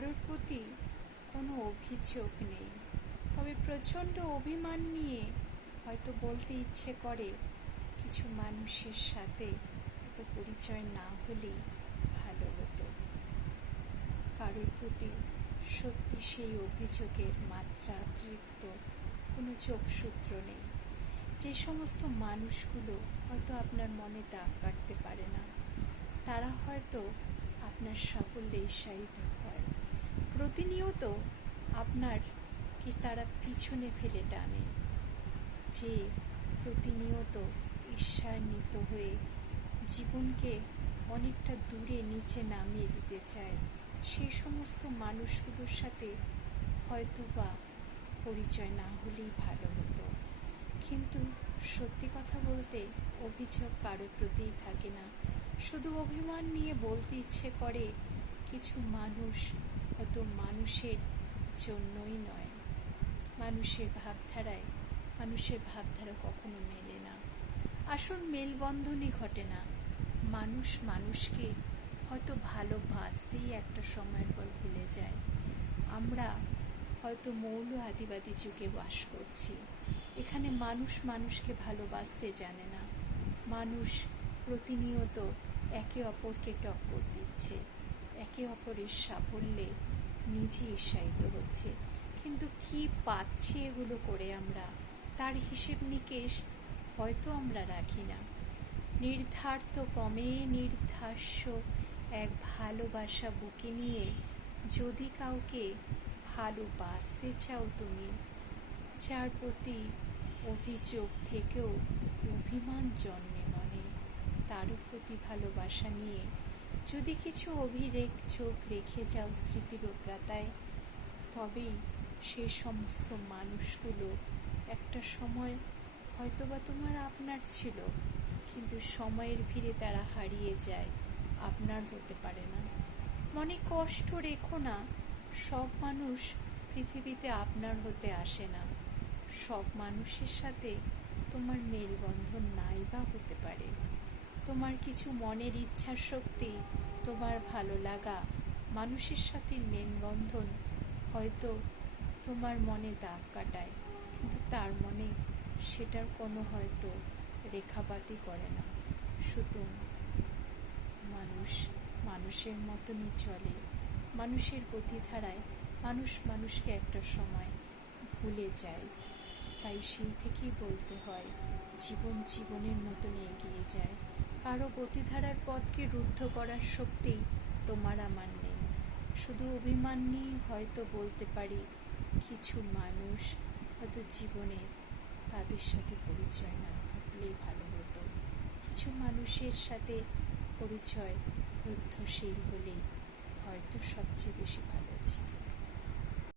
কারোর প্রতি কোনো অভিযোগ নেই, তবে প্রচণ্ড অভিমান নিয়ে হয়তো বলতে ইচ্ছে করে কিছু মানুষের সাথে হয়তো পরিচয় না হলেই ভালো হতো। কারোর প্রতি সত্যি সেই অভিযোগের মাত্রাতিরিক্ত কোনো যোগসূত্র নেই। যে সমস্ত মানুষগুলো হয়তো আপনার মনে দাগ কাটতে পারে না, তারা হয়তো আপনার সাফল্যে ঈর্ষায়িত হয়। প্রতিনিয়ত আপনার কি তারা পিছনে ফেলে টানে, যে প্রতিনিয়ত ঈর্ষান্বিত হয়ে জীবনকে অনেকটা দূরে নিচে নামিয়ে দিতে চায়, সেই সমস্ত মানুষগুলোর সাথে হয়তো বা পরিচয় না হলেই ভালো হতো। কিন্তু সত্যি কথা বলতে অভিযোগ কারোর প্রতিই থাকে না, শুধু অভিমান নিয়ে বলতে ইচ্ছে করে কিছু মানুষ হয়তো মানুষের জন্যই নয়। মানুষের ভাবধারা কখনো মেলে না, আসল মেলবন্ধনই ঘটে না। মানুষ মানুষকে হয়তো ভালোবাসতেই একটা সময়ের পর ভুলে যায়। আমরা হয়তো মৌল আদিবাদী যুগে বাস করছি, এখানে মানুষ মানুষকে ভালোবাসতে জানে না। মানুষ প্রতিনিয়ত একে অপরকে টক্কর দিচ্ছে, একে অপরের সাফল্যে নিজে ঈর্ষায়িত হচ্ছে, কিন্তু কি পাচ্ছি এগুলো করে আমরা, তার হিসেব নিকেশ হয়তো আমরা রাখি না। নির্ধারিত কমে নির্ধাস্য এক ভালোবাসা বুকে নিয়ে যদি কাউকে ভালোবাসতে চাও তুমি, যার প্রতি অভিযোগ থেকেও অভিমান জন্মে মনে, তারও প্রতি ভালোবাসা নিয়ে যদি কিছু অভিযোগ রেখে যাও স্মৃতির পাতায়, তবেই সেই সমস্ত মানুষগুলো একটা সময় হয়তোবা তোমার আপনার ছিল, কিন্তু সময়ের ভিড়ে তারা হারিয়ে যায়, আপনার হতে পারে না। মনে কষ্ট রেখো না, সব মানুষ পৃথিবীতে আপনার হতে আসে না। সব মানুষের সাথে তোমার মেলবন্ধন নাই বা হতে পারে। তোমার কিছু মনের ইচ্ছা শক্তি, তোমার ভালো লাগা মানুষের সাথে মেলবন্ধন হয়তো তোমার মনে দাগ কাটায়, কিন্তু তার মনে সেটার কোনো হয়তো রেখাপাতই করে না। শুধু মানুষ মানুষের মতনই চলে, মানুষের গতিধারায় মানুষ মানুষকে একটা সময় ভুলে যায়। তাই সেই থেকেই বলতে হয় জীবন জীবনের মতন এগিয়ে যায়। কারো গতিধারার পথকে রুদ্ধ করার শক্তি তোমার আমার নেই। শুধু অভিমান নিয়ে হয়তো বলতে পারি কিছু মানুষ হয়তো জীবনে তাদের সাথে পরিচয় না হলেই ভালো হতো। কিছু মানুষের সাথে পরিচয় রুদ্ধশীল হলেই হয়তো সবচেয়ে বেশি ভালো ছিল।